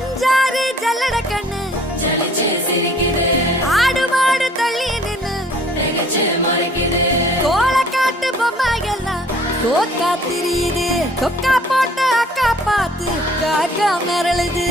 அஞ்சாறு ஜல்லட கண்ணு ஆடு மாடு தள்ளி நின்னு கோலக்காட்டு பொம்மை எல்லாம் தோக்கா திரியுது. தொக்கா போட்ட அக்கா பார்த்து காக்கா மிரளுது.